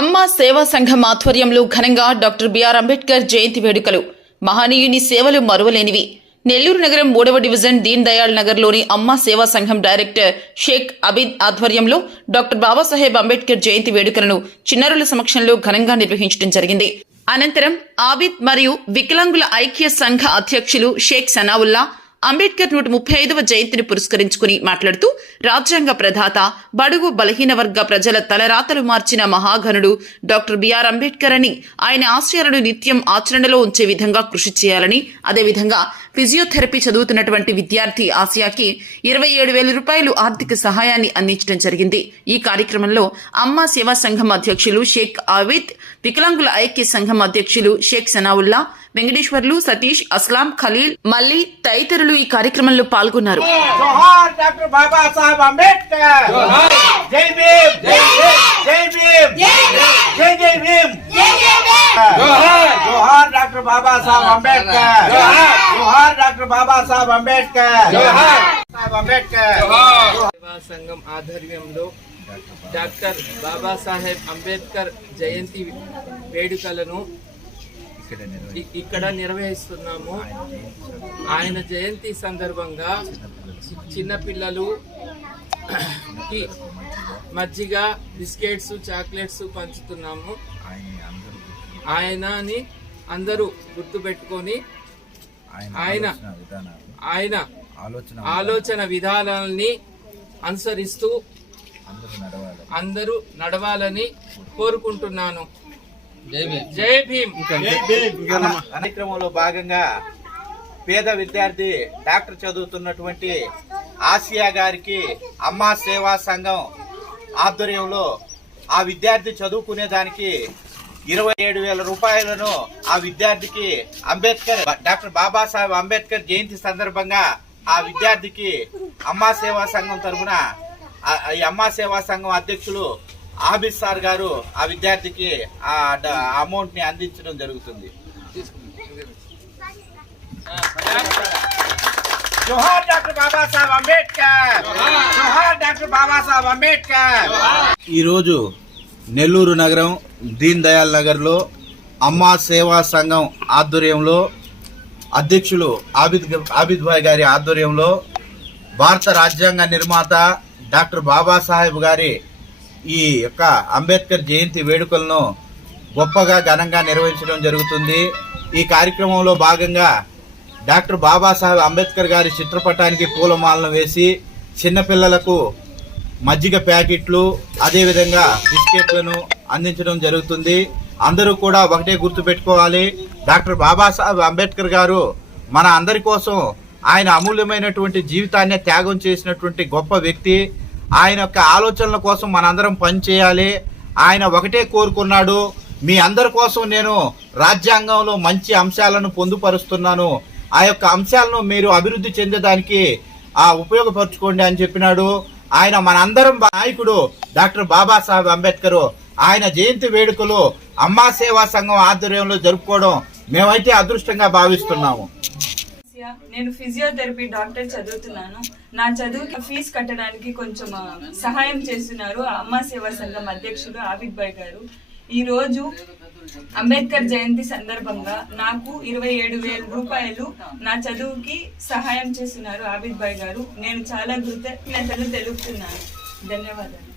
అమ్మా సేవా సంఘం ఆధ్వర్యంలో ఘనంగా డాక్టర్ బిఆర్ అంబేద్కర్ జయంతి వేడుకలు. మహనీయుని సేవలు మరువలేనివి. నెల్లూరు నగరం 3వ డివిజన్ దీన్ దయాళ్ నగర్లోని అమ్మా సేవా సంఘం డైరెక్టర్ షేక్ అబీద్ ఆధ్వర్యంలో డాక్టర్ బాబాసాహెబ్ అంబేద్కర్ జయంతి వేడుకలను చిన్నారుల సమక్షంలో ఘనంగా నిర్వహించడం జరిగింది. అనంతరం ఆబిద్ మరియు వికలాంగుల ఐక్య సంఘ అధ్యక్షులు షేక్ సనావుల్లా అంబేద్కర్ 135వ జయంతిని పురస్కరించుకుని మాట్లాడుతూ, రాజ్యాంగ ప్రదాత, బడుగు బలహీన వర్గ ప్రజల తలరాతలు మార్చిన మహాఘనుడు డాక్టర్ బిఆర్ అంబేద్కర్ అని, ఆయన ఆశయాలను నిత్యం ఆచరణలో ఉంచే విధంగా కృషి చేయాలని, అదేవిధంగా ఫిజియోథెరపీ చదువుతున్నటువంటి విద్యార్థి ఆసియాకి 27,000 రూపాయలు ఆర్థిక సహాయాన్ని అందించడం జరిగింది. ఈ కార్యక్రమంలో అమ్మా సేవా సంఘం అధ్యక్షులు షేక్ ఆవిద్, వికలాంగుల ఐక్య సంఘం అధ్యక్షులు షేక్ సనావుల్లా, వెంకటేశ్వర్లు, సతీష్, అస్లాం, ఖలీల్, మల్లి తదితరులు ఈ కార్యక్రమంలో పాల్గొన్నారు. జోహార్ డాక్టర్ బాబాసాహెబ్ అంబేద్కర్. జై భీమ్. జై భీమ్. జై భీమ్. జోహార్ డాక్టర్ బాబాసాహెబ్ అంబేద్కర్. జోహార్ డాక్టర్ బాబాసాహెబ్ అంబేద్కర్. అంబేద్కర్ సేవా సంఘం ఆధ్వర్యంలో డాక్టర్ బాబాసాహెబ్ అంబేద్కర్ జయంతి వేడుకలను ఇక్కడ నిర్వహిస్తున్నాము. ఆయన జయంతి సందర్భంగా చిన్నపిల్లలు మజ్జిగ, బిస్కెట్స్, చాక్లెట్స్ పంచుతున్నాము. ఆయనని అందరూ గుర్తుపెట్టుకొని ఆయన ఆలోచన విధానాలని అనుసరిస్తూ అందరూ నడవాలని కోరుకుంటున్నాను. జై భీమ్. కార్యక్రమంలో భాగంగా పేద విద్యార్థి డాక్టర్ చదువుతున్నటువంటి ఆసియా గారికి అమ్మా సేవా సంఘం ఆధ్వర్యంలో ఆ విద్యార్థి చదువుకునే దానికి 27,000 రూపాయలను ఆ విద్యార్థికి అంబేద్కర్ డాక్టర్ బాబాసాహెబ్ అంబేద్కర్ జయంతి సందర్భంగా ఆ విద్యార్థికి అమ్మా సేవా సంఘం తరఫున ఈ అమ్మా సేవా సంఘం అధ్యక్షులు ఆబిద్ సార్ గారు ఆ విద్యార్థికి ఆ అమౌంట్ ని అందించడం జరుగుతుంది. జోహార్ డాక్టర్ బాబాసాహెబ్ అంబేద్కర్. జోహార్ డాక్టర్ బాబాసాహెబ్ అంబేద్కర్. ఈరోజు నెల్లూరు నగరం దీన్ దయాళ్ నగర్ లో అమ్మా సేవా సంఘం ఆధ్వర్యంలో అధ్యక్షులు ఆబిద్ భాయ్ గారి ఆధ్వర్యంలో భారత రాజ్యాంగ నిర్మాత డాక్టర్ బాబాసాహెబ్ గారి ఈ యొక్క అంబేద్కర్ జయంతి వేడుకలను గొప్పగా ఘనంగా నిర్వహించడం జరుగుతుంది. ఈ కార్యక్రమంలో భాగంగా డాక్టర్ బాబాసాహెబ్ అంబేద్కర్ గారి చిత్రపటానికి పూలమాలను వేసి చిన్నపిల్లలకు మజ్జిగ ప్యాకెట్లు, అదేవిధంగా బిస్కెట్లను అందించడం జరుగుతుంది. అందరూ కూడా ఒకటే గుర్తుపెట్టుకోవాలి, డాక్టర్ బాబాసాహెబ్ అంబేద్కర్ గారు మన అందరి కోసం ఆయన అమూల్యమైనటువంటి జీవితాన్ని త్యాగం చేసినటువంటి గొప్ప వ్యక్తి. ఆయన యొక్క ఆలోచనల కోసం మనందరం పనిచేయాలి. ఆయన ఒకటే కోరుకున్నాడు, మీ అందరి కోసం నేను రాజ్యాంగంలో మంచి అంశాలను పొందుపరుస్తున్నాను, ఆ యొక్క అంశాలను మీరు అభివృద్ధి చెందేదానికి ఉపయోగపరచుకోండి అని చెప్పినాడు. ఆయన మనందరం నాయకుడు డాక్టర్ బాబాసాహెబ్ అంబేద్కర్. ఆయన జయంతి వేడుకలు అమ్మా సేవా సంఘం ఆధ్వర్యంలో జరుపుకోవడం మేమైతే అదృష్టంగా భావిస్తున్నాము. నేను ఫిజియోథెరపీ డాక్టర్ చదువుతున్నాను. నా చదువుకి ఫీజు కట్టడానికి కొంచెం సహాయం చేస్తున్నారు అమ్మా సేవా సంఘం అధ్యక్షుడు ఆబిద్ భాయ్ గారు. ఈ రోజు అంబేద్కర్ జయంతి సందర్భంగా నాకు 27,000 రూపాయలు నా చదువుకి సహాయం చేస్తున్నారు ఆబిద్ భాయ్ గారు. నేను చాలా కృతజ్ఞతలు తెలుపుతున్నాను. ధన్యవాదాలు.